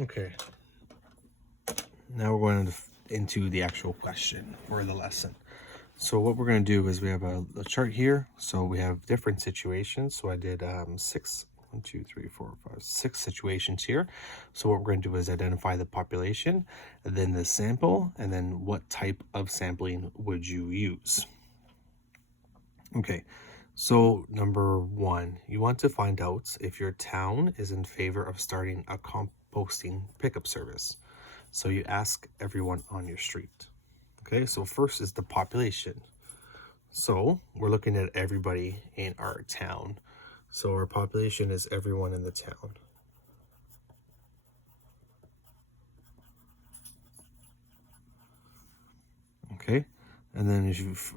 Okay. Now we're going into the actual question for the lesson. So what we're going to do is we have a chart here. So we have different situations. So I did 6 situations here. So what we're going to do is identify the population, and then the sample, and then what type of sampling would you use. Okay, so number 1, you want to find out if your town is in favor of starting a composting pickup service. So you ask everyone on your street. Okay, so first is the population. So we're looking at everybody in our town. So our population is everyone in the town. Okay, and then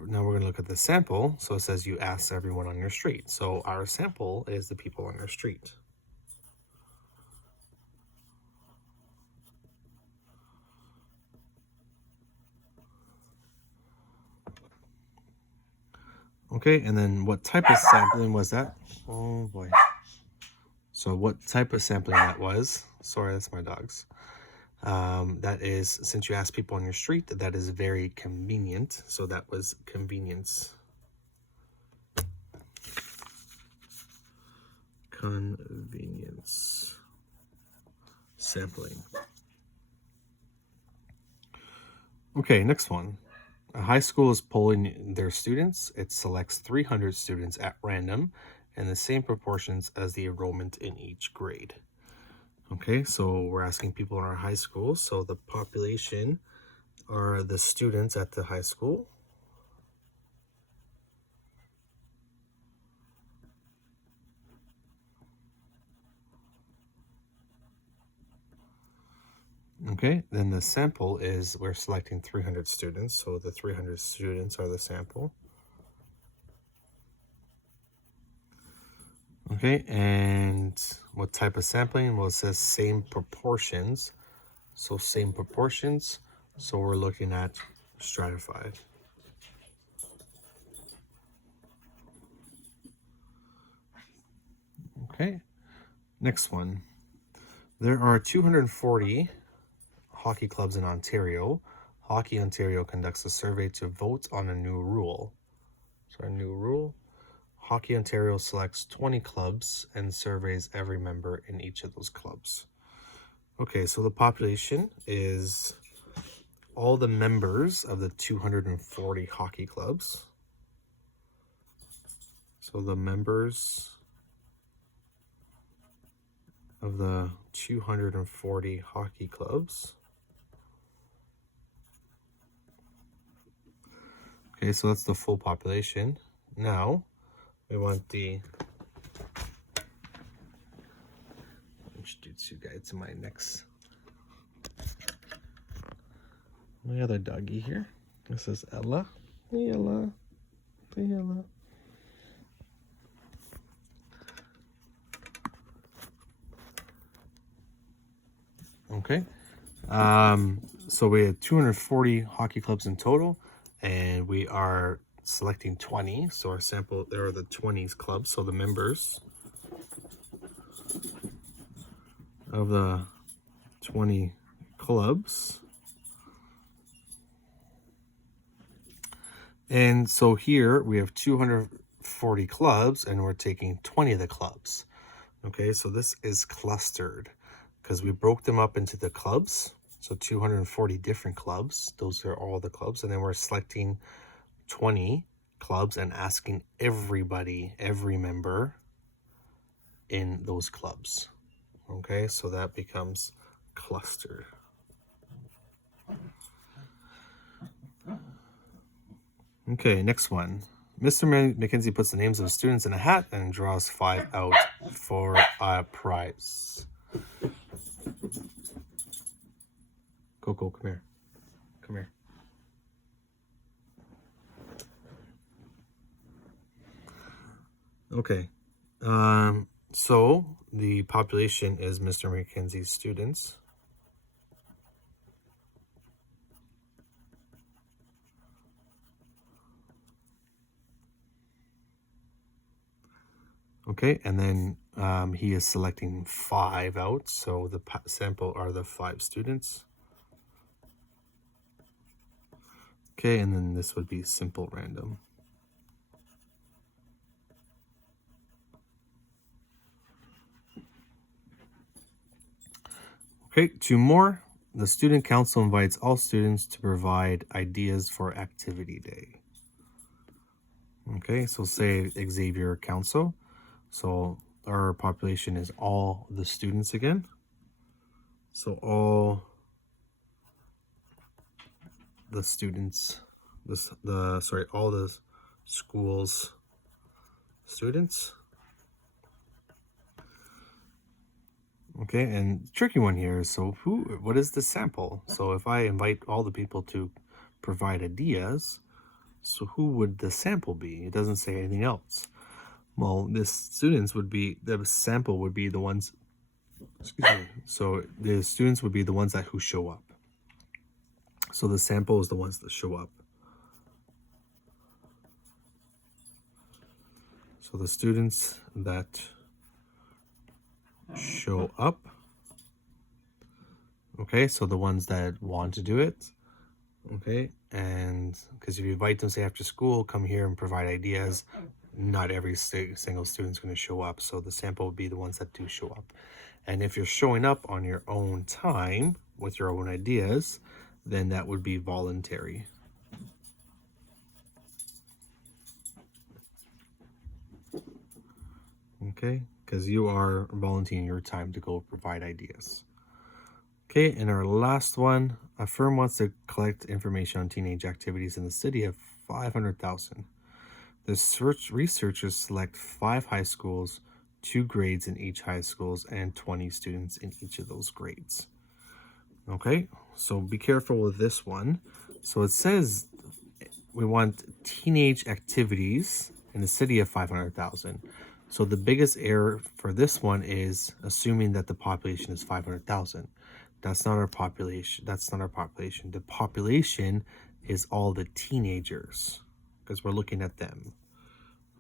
now we're going to look at the sample. So it says you ask everyone on your street. So our sample is the people on our street. Okay, and then what type of sampling was that? Oh boy. So what type of sampling that was? Sorry, that's my dogs. That is, since you ask people on your street, that is very convenient. So that was convenience. Convenience sampling. Okay, next one. A high school is polling their students. It selects 300 students at random in the same proportions as the enrollment in each grade. Okay, so we're asking people in our high school. So the population are the students at the high school. Okay, then the sample is we're selecting 300 students. So the 300 students are the sample. Okay, and what type of sampling? Well, it says same proportions. So same proportions. So we're looking at stratified. Okay, next one. There are 240 hockey clubs in Ontario. Hockey Ontario conducts a survey to vote on a new rule. So a new rule. Hockey Ontario selects 20 clubs and surveys every member in each of those clubs. Okay, so the population is all the members of the 240 hockey clubs. So the members of the 240 hockey clubs. Okay, so that's the full population. Now, we want the... introduce you guys to my next... my other doggy here. This is Ella. Hey, Ella. Hey, Ella. Okay. So we have 240 hockey clubs in total, and we are selecting 20. So our sample, there are the 20s clubs. So the members of the 20 clubs. And so here we have 240 clubs, and we're taking 20 of the clubs. Okay, so this is clustered because we broke them up into the clubs. So 240 different clubs. Those are all the clubs. And then we're selecting 20 clubs and asking everybody, every member in those clubs. Okay, so that becomes clustered. Okay, next one. Mr. McKenzie puts the names of the students in a hat and draws 5 out for a prize. Coco, come here. Come here. Okay. So the population is Mr. McKenzie's students. Okay, and then he is selecting 5 out, so the sample are the 5 students. Okay, and then this would be simple random. Okay, 2 more. The student council invites all students to provide ideas for activity day. Okay, so say Xavier Council. So our population is all the students again. So all the students, all the schools students. Okay, and tricky one here is, so what is the sample? So if I invite all the people to provide ideas, so who would the sample be? It doesn't say anything else. Well, the sample would be the ones, excuse me. So the students would be the ones who show up. So the sample is the ones that show up. So the students that show up. Okay, so the ones that want to do it. Okay, and because if you invite them, say after school, come here and provide ideas, not every single student's going to show up. So the sample would be the ones that do show up. And if you're showing up on your own time with your own ideas, then that would be voluntary. Okay, because you are volunteering your time to go provide ideas. Okay, and our last one, a firm wants to collect information on teenage activities in the city of 500,000. The researchers select 5 high schools, 2 grades in each high schools, and 20 students in each of those grades. Okay, so be careful with this one. So it says we want teenage activities in the city of 500,000. So the biggest error for this one is assuming that the population is 500,000. That's not our population. The population is all the teenagers, because we're looking at them.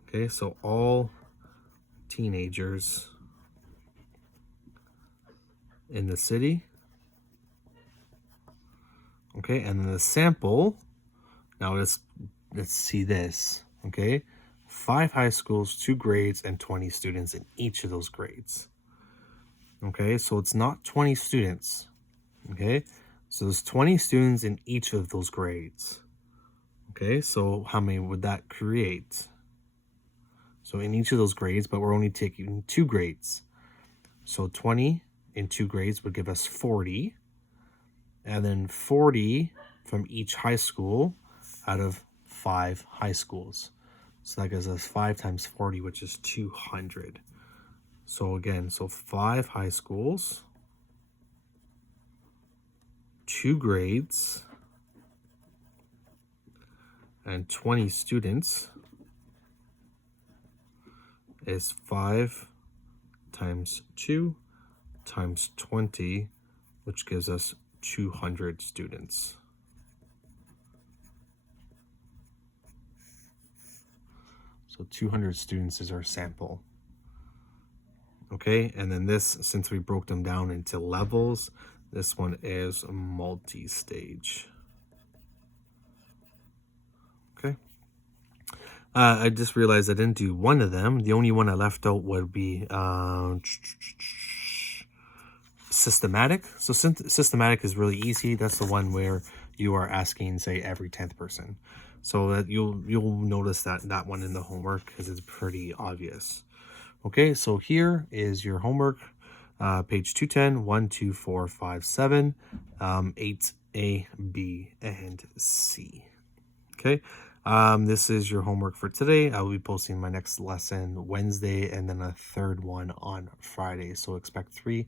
Okay, so all teenagers in the city. Okay, and then the sample, now let's see this. Okay, 5 high schools, 2 grades, and 20 students in each of those grades. Okay, so it's not 20 students. Okay, so there's 20 students in each of those grades. Okay, so how many would that create? So in each of those grades, but we're only taking 2 grades. So 20 in 2 grades would give us 40. And then 40 from each high school out of 5 high schools. So that gives us 5 times 40, which is 200. So again, so 5 high schools, 2 grades, and 20 students is 5 times 2 times 20, which gives us 200 students. So 200 students is our sample. Okay, and then this, since we broke them down into levels, this one is multi-stage. Okay. I just realized I didn't do one of them. The only one I left out would be systematic. So systematic is really easy. That's the one where you are asking, say, every 10th person. So that you'll notice that one in the homework, because it's pretty obvious. Okay, so here is your homework, page 210, 1, 2, 4, 5, 7, 8A, B, and C. Okay, this is your homework for today. I will be posting my next lesson Wednesday and then a third one on Friday. So expect 3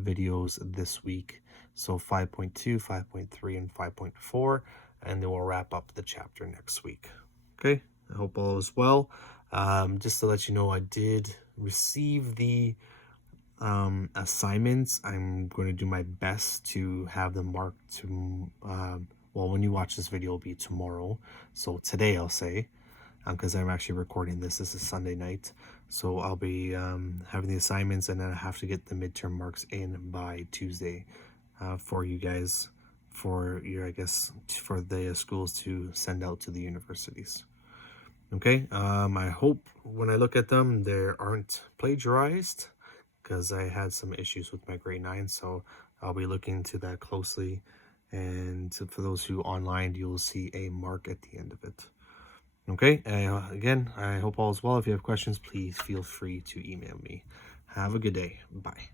videos this week. So 5.2, 5.3, and 5.4, and then we'll wrap up the chapter next week. Okay, I hope all is well. Just to let you know, I did receive the assignments. I'm going to do my best to have them marked to well, when you watch this video, it'll be tomorrow. So today I'll say, because I'm actually recording this is Sunday night. So I'll be having the assignments, and then I have to get the midterm marks in by Tuesday for you guys, for your, I guess, for the schools to send out to the universities. Okay, I hope when I look at them, they aren't plagiarized, because I had some issues with my grade 9, so I'll be looking into that closely. And for those who online, you'll see a mark at the end of it. Okay, again, I hope all is well. If you have questions, please feel free to email me. Have a good day. Bye.